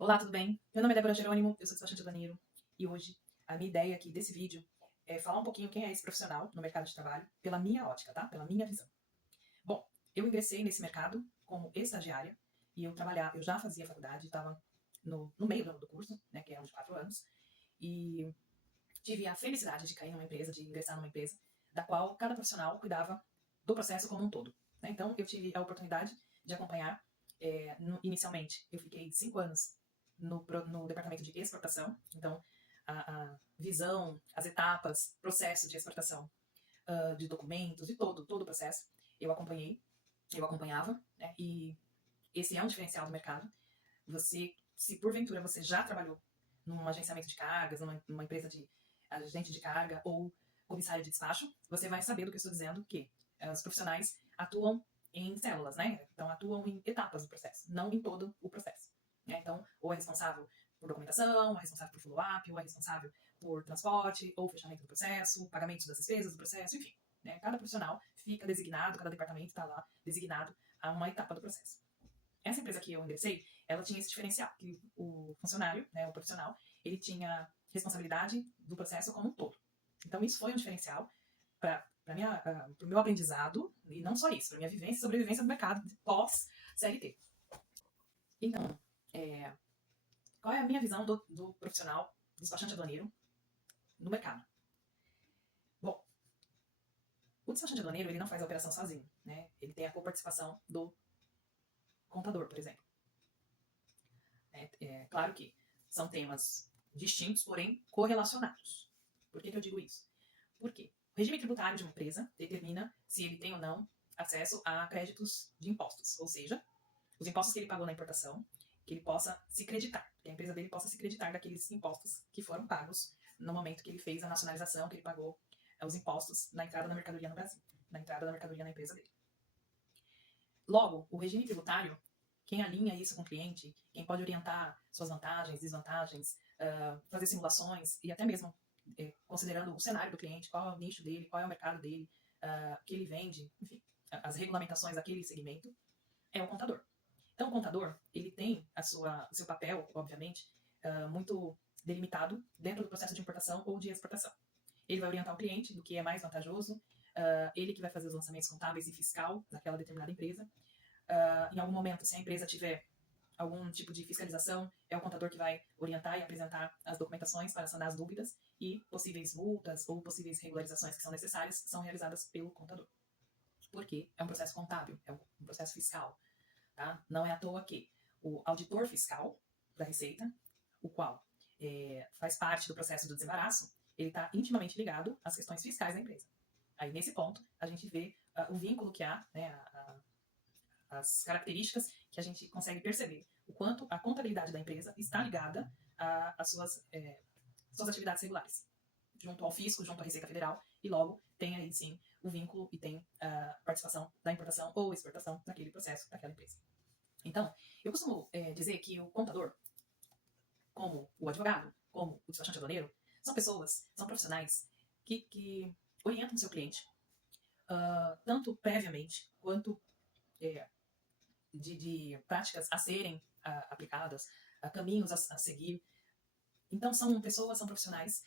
Olá, tudo bem? Meu nome é Débora Jerônimo, eu sou despachante aduaneiro e hoje a minha ideia aqui desse vídeo é falar um pouquinho quem é esse profissional no mercado de trabalho pela minha ótica, tá? Pela minha visão. Bom, eu ingressei nesse mercado como estagiária e eu já fazia faculdade, estava no meio do curso, né, que é uns 4 anos, e tive a felicidade de cair numa empresa, de ingressar numa empresa, da qual cada profissional cuidava do processo como um todo, né? Então, eu tive a oportunidade de acompanhar, inicialmente, eu fiquei 5 anos no departamento de exportação, então, a visão, as etapas, processo de exportação, de documentos, de todo o processo, eu acompanhei, eu acompanhava, né? E esse é um diferencial do mercado. Você, se porventura você já trabalhou num agenciamento de cargas, numa empresa de agente de carga ou comissário de despacho, você vai saber do que eu estou dizendo, que os profissionais atuam em células, né? Então atuam em etapas do processo, não em todo o processo, né? Então, ou é responsável por documentação, ou é responsável por follow-up, ou é responsável por transporte, ou fechamento do processo, pagamentos das despesas do processo, enfim, né? Cada profissional fica designado, cada departamento está lá designado a uma etapa do processo. Essa empresa que eu ingressei, ela tinha esse diferencial, que o funcionário, né, o profissional, ele tinha responsabilidade do processo como um todo. Então isso foi um diferencial para o meu aprendizado, e não só isso, para minha vivência e sobrevivência do mercado pós-CLT. Então, qual é a minha visão do profissional despachante aduaneiro no mercado? Bom, o despachante aduaneiro ele não faz a operação sozinho, né? Ele tem a coparticipação do contador, por exemplo. É claro que são temas distintos, porém correlacionados. Por que eu digo isso? Porque o regime tributário de uma empresa determina se ele tem ou não acesso a créditos de impostos, ou seja, os impostos que ele pagou na importação, que ele possa se creditar, que a empresa dele possa se creditar daqueles impostos que foram pagos no momento que ele fez a nacionalização, que ele pagou os impostos na entrada da mercadoria no Brasil, na entrada da mercadoria na empresa dele. Logo, o regime tributário, quem alinha isso com o cliente, quem pode orientar suas vantagens, desvantagens, fazer simulações e até mesmo considerando o cenário do cliente, qual é o nicho dele, qual é o mercado dele, que ele vende, enfim, as regulamentações daquele segmento, é o contador. Então, o contador, ele tem o seu papel, obviamente, muito delimitado dentro do processo de importação ou de exportação. Ele vai orientar o cliente do que é mais vantajoso, ele que vai fazer os lançamentos contábeis e fiscal daquela determinada empresa. Em algum momento, se a empresa tiver algum tipo de fiscalização, é o contador que vai orientar e apresentar as documentações para sanar as dúvidas e possíveis multas ou possíveis regularizações que são necessárias são realizadas pelo contador. Porque é um processo contábil, é um processo fiscal. Tá? Não é à toa que o auditor fiscal da Receita, o qual faz parte do processo do desembaraço, ele está intimamente ligado às questões fiscais da empresa. Aí, nesse ponto, a gente vê o vínculo que há, né, as características que a gente consegue perceber o quanto a contabilidade da empresa está ligada às suas atividades regulares, junto ao fisco, junto à Receita Federal, e logo tem aí sim o vínculo e tem a participação da importação ou exportação naquele processo, daquela empresa. Então, eu costumo dizer que o contador, como o advogado, como o despachante aduaneiro, são pessoas, são profissionais que orientam o seu cliente, tanto previamente quanto de práticas a serem aplicadas, caminhos a seguir. Então, são pessoas, são profissionais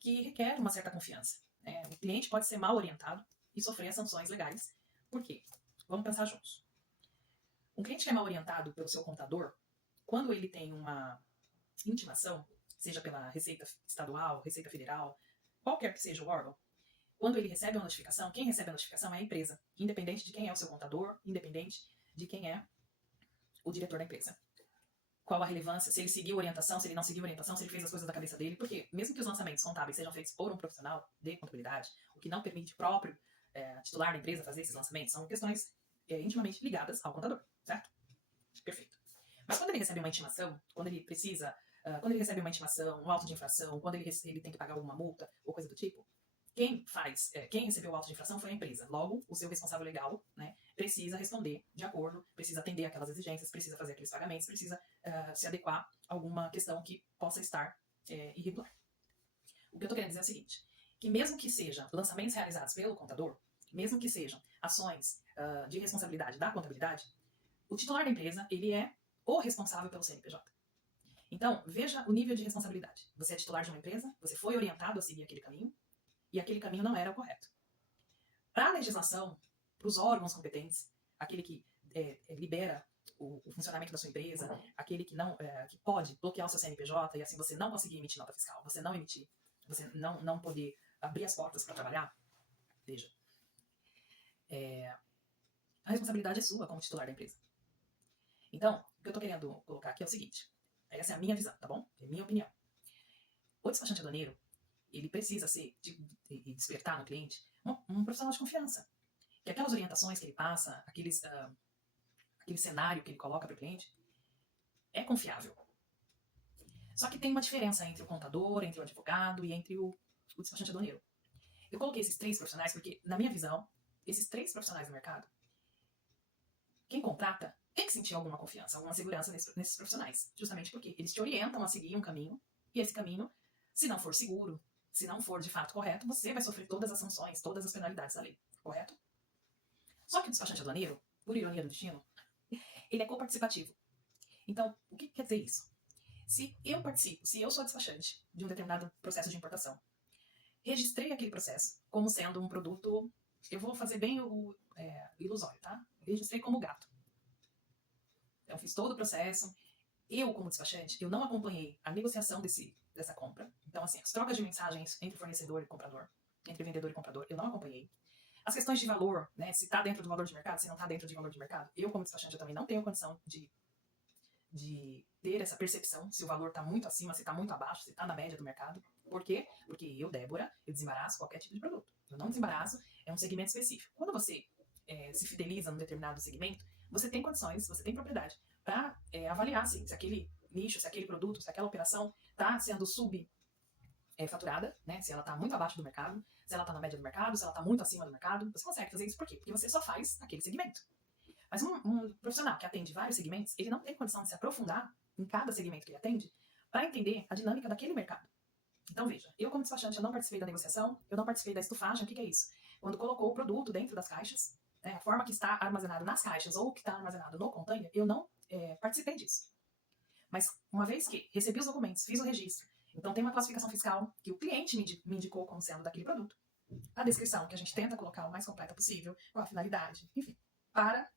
que requerem uma certa confiança. O cliente pode ser mal orientado e sofrer sanções legais. Por quê? Vamos pensar juntos. Um cliente que é mal orientado pelo seu contador, quando ele tem uma intimação, seja pela Receita Estadual, Receita Federal, qualquer que seja o órgão, quando ele recebe uma notificação, quem recebe a notificação é a empresa, independente de quem é o seu contador, independente de quem é o diretor da empresa. Qual a relevância, se ele seguiu orientação, se ele não seguiu orientação, se ele fez as coisas da cabeça dele, porque mesmo que os lançamentos contábeis sejam feitos por um profissional de contabilidade, o que não permite o próprio titular da empresa fazer esses lançamentos, são questões intimamente ligadas ao contador, certo? Perfeito. Mas quando ele recebe uma intimação, quando ele precisa, quando ele recebe uma intimação, um auto de infração, quando ele tem que pagar alguma multa ou coisa do tipo, quem recebeu o auto de infração foi a empresa. Logo, o seu responsável legal, né, precisa responder de acordo, precisa atender aquelas exigências, precisa fazer aqueles pagamentos, precisa se adequar a alguma questão que possa estar irregular. O que eu estou querendo dizer é o seguinte, que mesmo que sejam lançamentos realizados pelo contador, mesmo que sejam ações de responsabilidade da contabilidade, o titular da empresa, ele é o responsável pelo CNPJ. Então, veja o nível de responsabilidade. Você é titular de uma empresa, você foi orientado a seguir aquele caminho, e aquele caminho não era o correto. Para a legislação, para os órgãos competentes, aquele que libera o funcionamento da sua empresa, aquele que não que pode bloquear o seu CNPJ e assim você não conseguir emitir nota fiscal, você não poder abrir as portas para trabalhar, veja, a responsabilidade é sua como titular da empresa. Então, o que eu estou querendo colocar aqui é o seguinte, essa é a minha visão, tá bom? É a minha opinião. O despachante aduaneiro, ele precisa de despertar no cliente um profissional de confiança. Que aquelas orientações que ele passa, aquele cenário que ele coloca para o cliente, é confiável. Só que tem uma diferença entre o contador, entre o advogado e entre o despachante aduaneiro. Eu coloquei esses 3 profissionais porque, na minha visão, esses 3 profissionais do mercado, quem contrata tem que sentir alguma confiança, alguma segurança nesses profissionais. Justamente porque eles te orientam a seguir um caminho, e esse caminho, se não for seguro, se não for de fato correto, você vai sofrer todas as sanções, todas as penalidades da lei. Correto? Só que o despachante aduaneiro, por ironia do destino, ele é coparticipativo. Então, o que quer dizer isso? Se eu participo, se eu sou despachante de um determinado processo de importação, registrei aquele processo como sendo um produto, eu vou fazer bem o ilusório, tá? Registrei como gato. Então, fiz todo o processo. Eu, como despachante, eu não acompanhei a negociação dessa compra. Então, assim, as trocas de mensagens entre fornecedor e comprador, entre vendedor e comprador, eu não acompanhei. As questões de valor, né, se está dentro do valor de mercado, se não está dentro de valor de mercado, eu, como despachante, eu também não tenho condição de ter essa percepção se o valor está muito acima, se está muito abaixo, se está na média do mercado. Por quê? Porque eu, Débora, eu desembaraço qualquer tipo de produto. Eu não desembaraço, é um segmento específico. Quando você se fideliza num determinado segmento, você tem condições, você tem propriedade para avaliar assim, se aquele nicho, se aquele produto, se aquela operação está sendo faturada, né? Se ela está muito abaixo do mercado, se ela está na média do mercado, se ela está muito acima do mercado. Você consegue fazer isso por quê? Porque você só faz aquele segmento. Mas um profissional que atende vários segmentos, ele não tem condição de se aprofundar em cada segmento que ele atende para entender a dinâmica daquele mercado. Então, veja, eu como despachante, eu não participei da negociação, eu não participei da estufagem. O que é isso? Quando colocou o produto dentro das caixas, né, a forma que está armazenado nas caixas ou que está armazenado no container, eu não participei disso. Mas, uma vez que recebi os documentos, fiz o registro, então tem uma classificação fiscal que o cliente me indicou como sendo daquele produto, a descrição que a gente tenta colocar o mais completa possível, com a finalidade, enfim, para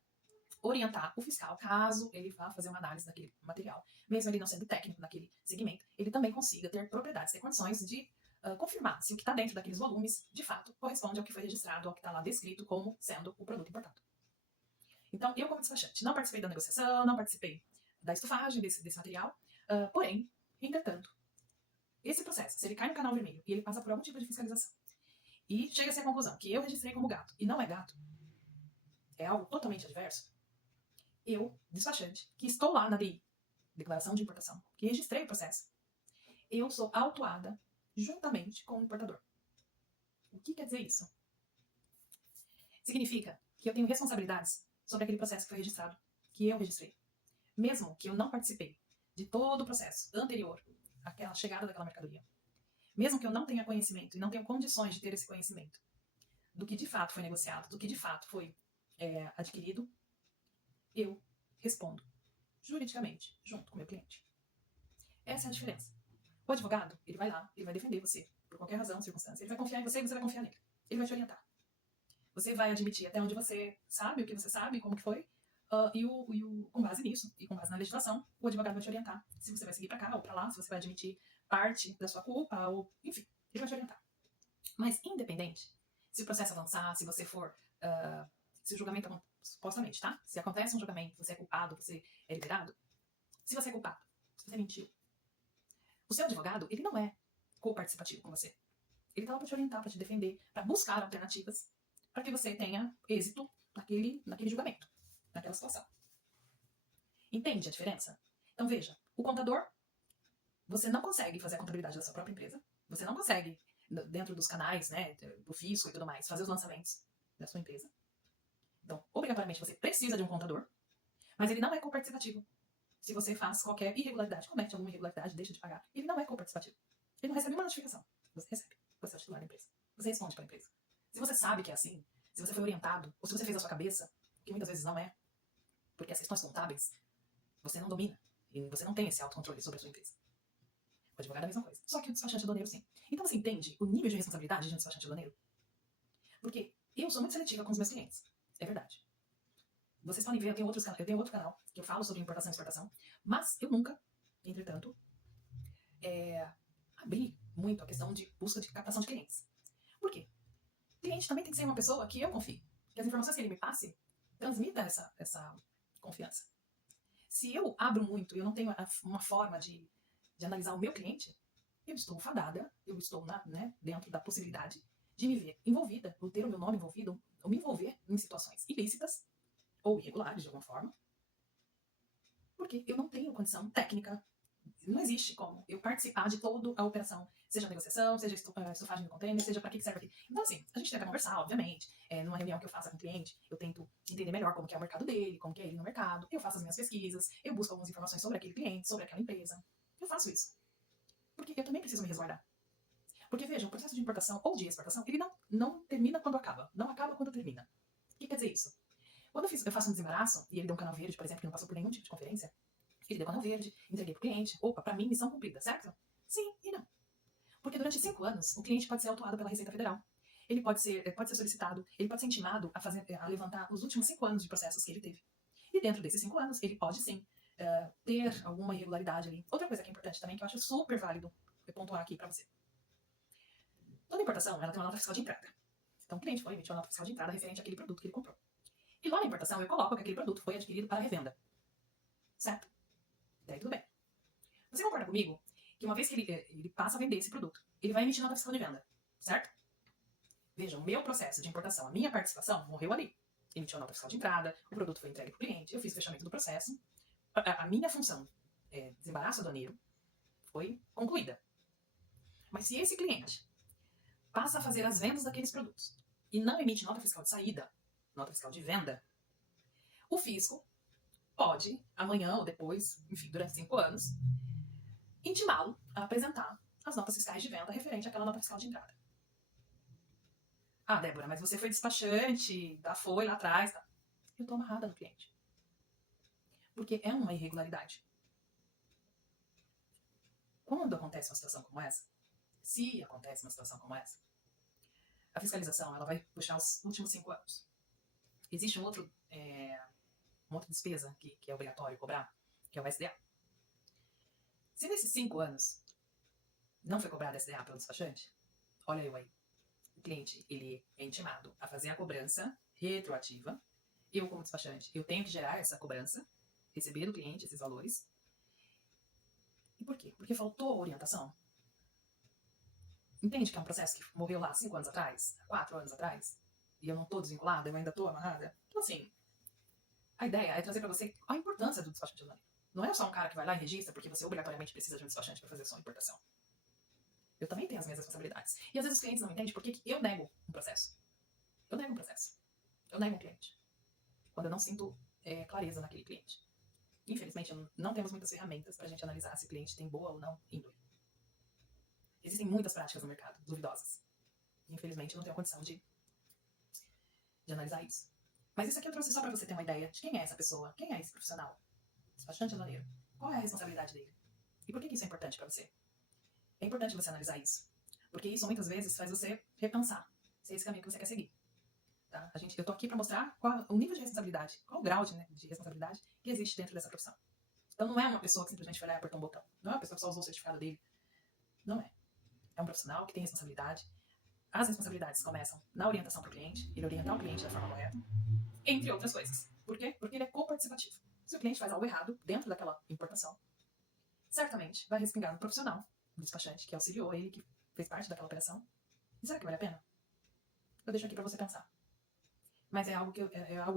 orientar o fiscal, caso ele vá fazer uma análise daquele material. Mesmo ele não sendo técnico naquele segmento, ele também consiga ter propriedades, ter condições de confirmar se o que está dentro daqueles volumes, de fato, corresponde ao que foi registrado, ao que está lá descrito como sendo o produto importado. Então, eu como despachante, não participei da negociação, não participei da estufagem desse material, porém, entretanto, esse processo, se ele cai no canal vermelho e ele passa por algum tipo de fiscalização, e chega-se à conclusão que eu registrei como gato, e não é gato, é algo totalmente adverso, eu, despachante, que estou lá na DI, declaração de importação, que registrei o processo, eu sou autuada juntamente com o importador. O que quer dizer isso? Significa que eu tenho responsabilidades sobre aquele processo que foi registrado, que eu registrei. Mesmo que eu não participei de todo o processo anterior àquela chegada daquela mercadoria. Mesmo que eu não tenha conhecimento e não tenha condições de ter esse conhecimento do que de fato foi negociado, do que de fato foi adquirido, eu respondo juridicamente, junto com o meu cliente. Essa é a diferença. O advogado, ele vai lá, ele vai defender você, por qualquer razão, circunstância. Ele vai confiar em você e você vai confiar nele. Ele vai te orientar. Você vai admitir até onde você sabe, o que você sabe, como que foi, com base nisso, e com base na legislação, o advogado vai te orientar. Se você vai seguir pra cá ou pra lá, se você vai admitir parte da sua culpa, ou enfim, ele vai te orientar. Mas, independente, se o processo avançar, se você for... se o julgamento, supostamente, tá? Se acontece um julgamento, você é culpado, você é liberado, se você é culpado, se você mentiu, o seu advogado, ele não é coparticipativo com você. Ele tá lá pra te orientar, pra te defender, pra buscar alternativas, para que você tenha êxito naquele julgamento, naquela situação. Entende a diferença? Então veja, o contador, você não consegue fazer a contabilidade da sua própria empresa, você não consegue, dentro dos canais, né, do fisco e tudo mais, fazer os lançamentos da sua empresa. Então, obrigatoriamente, você precisa de um contador, mas ele não é coparticipativo. Se você faz qualquer irregularidade, comete alguma irregularidade, deixa de pagar, ele não é coparticipativo. Ele não recebe uma notificação. Você recebe. Você é o titular da empresa. Você responde para a empresa. Se você sabe que é assim, se você foi orientado, ou se você fez a sua cabeça, que muitas vezes não é, porque as questões contábeis, você não domina. E você não tem esse autocontrole sobre a sua empresa. O advogado é a mesma coisa. Só que o despachante aduaneiro, sim. Então você entende o nível de responsabilidade de um despachante aduaneiro? Porque eu sou muito seletiva com os meus clientes. É verdade. Vocês podem ver, eu tenho outro canal que eu falo sobre importação e exportação, mas eu nunca, entretanto, abri muito a questão de busca de captação de clientes. Por quê? O cliente também tem que ser uma pessoa que eu confie. Que as informações que ele me passe transmita essa confiança. Se eu abro muito e eu não tenho uma forma de analisar o meu cliente, eu estou fadada, eu estou dentro da possibilidade de me ver envolvida, ou ter o meu nome envolvido, ou me envolver em situações ilícitas ou irregulares de alguma forma, porque eu não tenho condição técnica. Não existe como eu participar de toda a operação, seja negociação, seja estufagem do container, seja para que serve aqui. Então, assim, a gente tenta conversar, obviamente. Numa reunião que eu faço com o cliente, eu tento entender melhor como que é o mercado dele, como que é ele no mercado. Eu faço as minhas pesquisas, eu busco algumas informações sobre aquele cliente, sobre aquela empresa. Eu faço isso. Porque eu também preciso me resguardar. Porque, veja, o processo de importação ou de exportação, ele não termina quando acaba. Não acaba quando termina. O que quer dizer isso? Quando eu faço um desembaraço, e ele deu um canal verde, por exemplo, que não passou por nenhum tipo de conferência, ele deu canal verde, entreguei pro cliente. Opa, pra mim, missão cumprida, certo? Sim e não. Porque durante 5 anos, o cliente pode ser autuado pela Receita Federal. Ele pode ser solicitado, ele pode ser intimado a levantar os últimos 5 anos de processos que ele teve. E dentro desses 5 anos, ele pode sim ter alguma irregularidade ali. Outra coisa que é importante também, que eu acho super válido pontuar aqui pra você. Toda importação, ela tem uma nota fiscal de entrada. Então o cliente foi emitir uma nota fiscal de entrada referente àquele produto que ele comprou. E lá na importação eu coloco que aquele produto foi adquirido para revenda. Certo? Daí tudo bem. Você concorda comigo que uma vez que ele passa a vender esse produto, ele vai emitir nota fiscal de venda, certo? Veja, o meu processo de importação, a minha participação morreu ali. Emitiu a nota fiscal de entrada, o produto foi entregue para o cliente, eu fiz o fechamento do processo, a minha função, desembaraço aduaneiro, foi concluída. Mas se esse cliente passa a fazer as vendas daqueles produtos e não emite nota fiscal de saída, nota fiscal de venda, o fisco pode, amanhã ou depois, enfim, durante 5 anos, intimá-lo a apresentar as notas fiscais de venda referente àquela nota fiscal de entrada. Ah, Débora, mas você foi despachante, foi lá atrás. Tá. Eu estou amarrada no cliente. Porque é uma irregularidade. Quando acontece uma situação como essa, se acontece uma situação como essa, a fiscalização ela vai puxar os últimos 5 anos. Existe uma outra despesa que é obrigatório cobrar, que é o SDA. Se nesses 5 anos não foi cobrado SDA pelo despachante, olha eu aí. O cliente ele é intimado a fazer a cobrança retroativa. Eu, como despachante, eu tenho que gerar essa cobrança, receber do cliente esses valores. E por quê? Porque faltou orientação. Entende que é um processo que morreu lá 5 anos atrás, 4 anos atrás, e eu não estou desvinculada, eu ainda estou amarrada? Então, assim, a ideia é trazer para você a importância do despachante aduaneiro. Não é só um cara que vai lá e registra porque você obrigatoriamente precisa de um despachante para fazer a sua importação. Eu também tenho as minhas responsabilidades. E às vezes os clientes não entendem por que eu nego um processo. Eu nego um processo. Eu nego um cliente. Quando eu não sinto clareza naquele cliente. Infelizmente, não temos muitas ferramentas para a gente analisar se o cliente tem boa ou não índole. Existem muitas práticas no mercado, duvidosas. Infelizmente, eu não tenho condição de analisar isso. Mas isso aqui eu trouxe só para você ter uma ideia de quem é essa pessoa, quem é esse profissional. Despachante aduaneiro. Qual é a responsabilidade dele? E por que isso é importante para você? É importante você analisar isso. Porque isso muitas vezes faz você repensar se é esse caminho que você quer seguir. Tá? Eu tô aqui para mostrar qual o nível de responsabilidade, qual o grau de responsabilidade que existe dentro dessa profissão. Então não é uma pessoa que simplesmente foi lá e apertou um botão. Não é uma pessoa que só usou o certificado dele. Não é. É um profissional que tem responsabilidade. As responsabilidades começam na orientação para o cliente, ele orientar o cliente da forma correta, entre outras coisas. Por quê? Porque ele é coparticipativo. Se o cliente faz algo errado dentro daquela importação, certamente vai respingar no profissional, no despachante, que auxiliou ele, que fez parte daquela operação. E será que vale a pena? Eu deixo aqui para você pensar. Mas é algo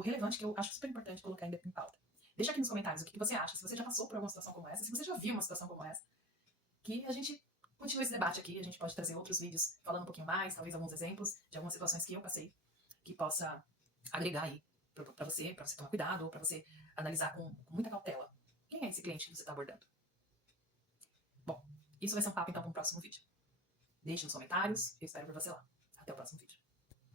relevante que eu acho super importante colocar em pauta. Deixa aqui nos comentários o que você acha, se você já passou por alguma situação como essa, se você já viu uma situação como essa, que a gente continue esse debate aqui, a gente pode trazer outros vídeos falando um pouquinho mais, talvez alguns exemplos de algumas situações que eu passei, que possa agregar aí para você tomar cuidado, ou para você analisar com muita cautela. Quem é esse cliente que você está abordando? Bom, isso vai ser um papo então para um próximo vídeo. Deixe nos comentários, eu espero por você lá. Até o próximo vídeo.